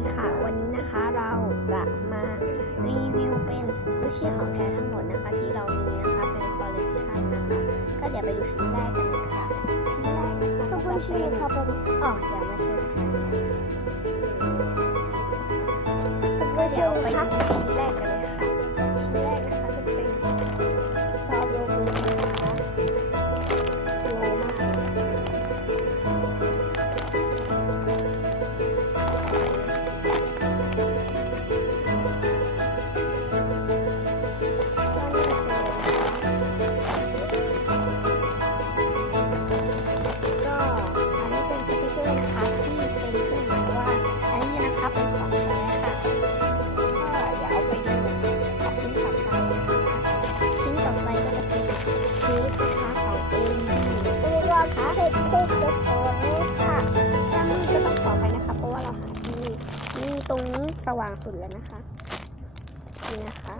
ดีค่ะ วันนี้นะคะเราจะมารีวิวเป็นสกูชี่ของแท้ทั้งหมดนะคะ ที่เรามีนะคะเป็นคอลเลกชันนะคะ ก็เดี๋ยวไปดูชิ้นแรกกันเลยค่ะชิ้นแรกนะคะสกุลชีค่ะเป็นอ๋อเดี๋ยวมาโชว์ค่ะสกุลชีเดี๋ยวไปค่ะดูชิ้นแรกกันเลยค่ะชิ้นแรกนะคะ กเค้กเค้กโตนี้ค่ะถ้ามีก็ต้องขอไปนะคะ เพราะว่าเราหาที่นี่นี่ตรงนี้สว่างสุดแล้วนะคะ นี่นะคะ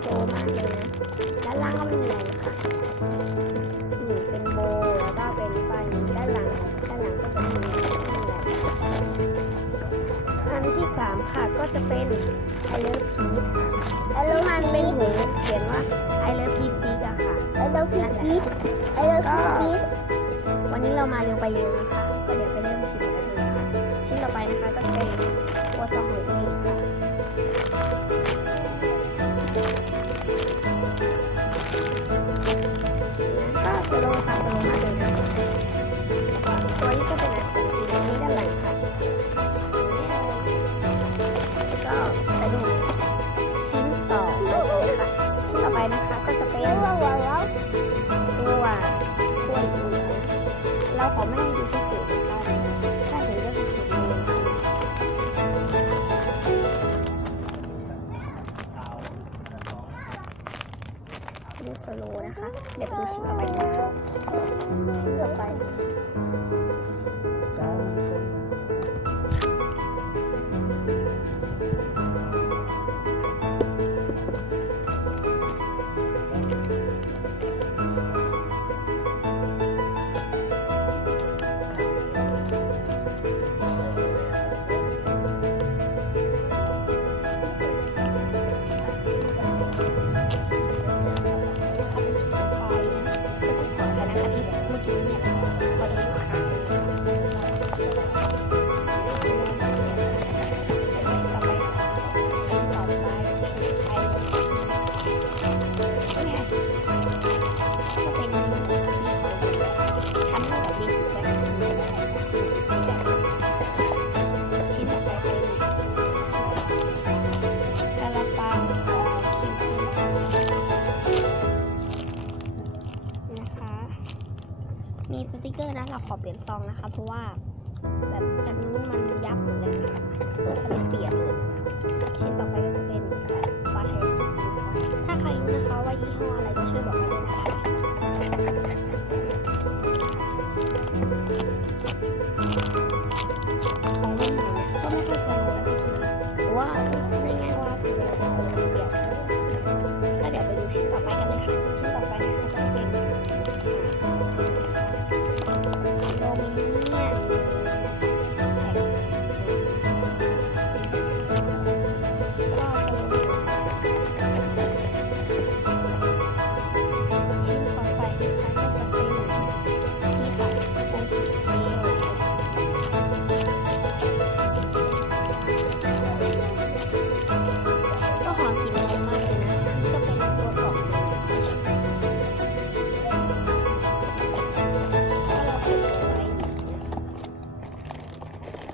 โตมาเลยนะด้านล่างก็ไม่มีอะไรนะคะนี่เป็นโบแล้วก็เป็นป้ายด้านหลังด้านหลังก็จะเป็นอันที่สามค่ะก็จะเป็น I love Peach ค่ะแล้วมันเป็นหูเขียนว่า I love Peach Big อะค่ะแล้วเราพี พีแล้วเราพีพีวันนี้เรามาเร็วไปเร็วนะคะก็เดี๋ยวไปเริ่มชิ้นกันเลยค่ะชิ้นต่อไปนะคะก็จะเป็นตัวซองหรืออีกค่ะก็สโลว์ค่ะสโลว์มากเลยนะตัวนี้ก็เป็นอันของสีนี้ด้านหลังค่ะ เราขอ ที่เมื่อ เกอร์นะ เราขอเปลี่ยนซองนะคะเพราะว่าแบบอันนู้นมันยับหมดเลยนะคะก็เลยเปลี่ยนเลยนชิ้นต่อไปก็จะเป็นปลาไทยนะคะถ้าใครรู้นะคะว่ายี่ห้ออะไรก็ช่วยบอกมาด้วยนะคะของรุ่นใหม่เนี่ยก็ไม่ค่อยเคยรู้นะพี่คิดหรือว่าได้ไงว่าสีอะไรเป็นสีเดียวก็เดี๋ยวไปดูชิ้นต่อไปกันเลยค่ะชิ้นต่อไปนะคะ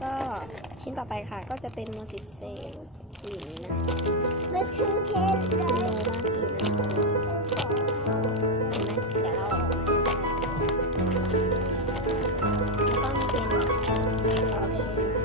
ก็ชิ้นต่อไปค่ะ ก็จะเป็นโมจิเซลหลิงนะมาชิมเค้กสกัโนมากินนะคะเห็นไหมเดี๋ยวเราออกแล้วก็มีเป็นเอาชิ้นนะ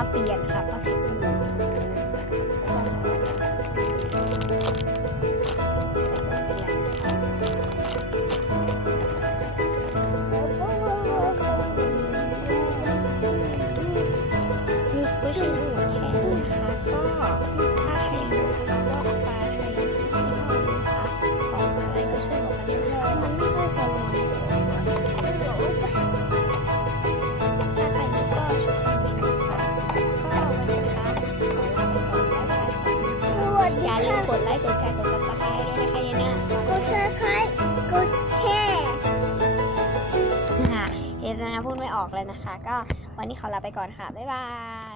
าเปลี่ยนค่ะเพราะสีมันอยู่ก็ต้องขอไม่เป็นไรนะคะมีสกูชี่ทั้งหมดแค่นี้นะคะก็ถ้าใครรู้นะคะว่าปลาไทยที่ห้องนะคะของอะไรก็ช่วยบอกกันด้วยมันไม่ค่อยสนุกเดีย่าลืมค่ะกดไลค์ กดแชร์ กด subscribe ด้วยนะคะยายนะกดซับสไครต์กดแชร์เห็นนะคะพูดไม่ออกเลยนะคะ ก็วันนี้ขอลาไปก่อนค่ะ บ๊ายบาย